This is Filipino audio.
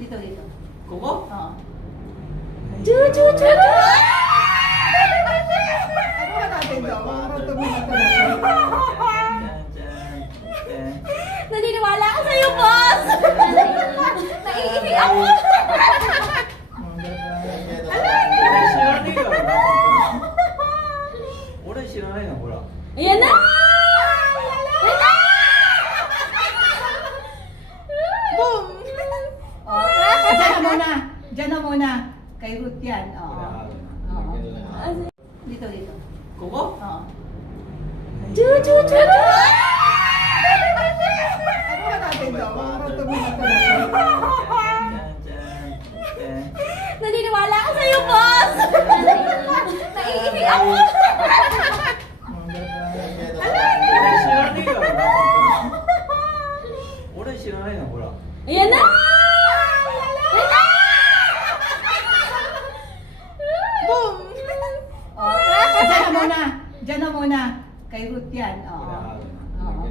Dito, dito. Kuko? Oo. Chu, chu, chu, chu. Ano ba natin to? Naniniwala ako sa'yo, boss! Naiinig ako!俺知らないのほら。 Ayan na! Boom! Oh, dyan na muna. Dyan na muna. Kay Ruth yan. Oo. Oo. Dito, dito. ここ？ Oo. Chu, chu, chu, chu. Ano ba natin to? Naniniwala ako sa'yo, boss! Naiinig ako! 俺知らないのほら。 Ayan na! Boom! Oh, dyan na muna. Dyan na muna. Kay Ruth yan. Oo. Oo.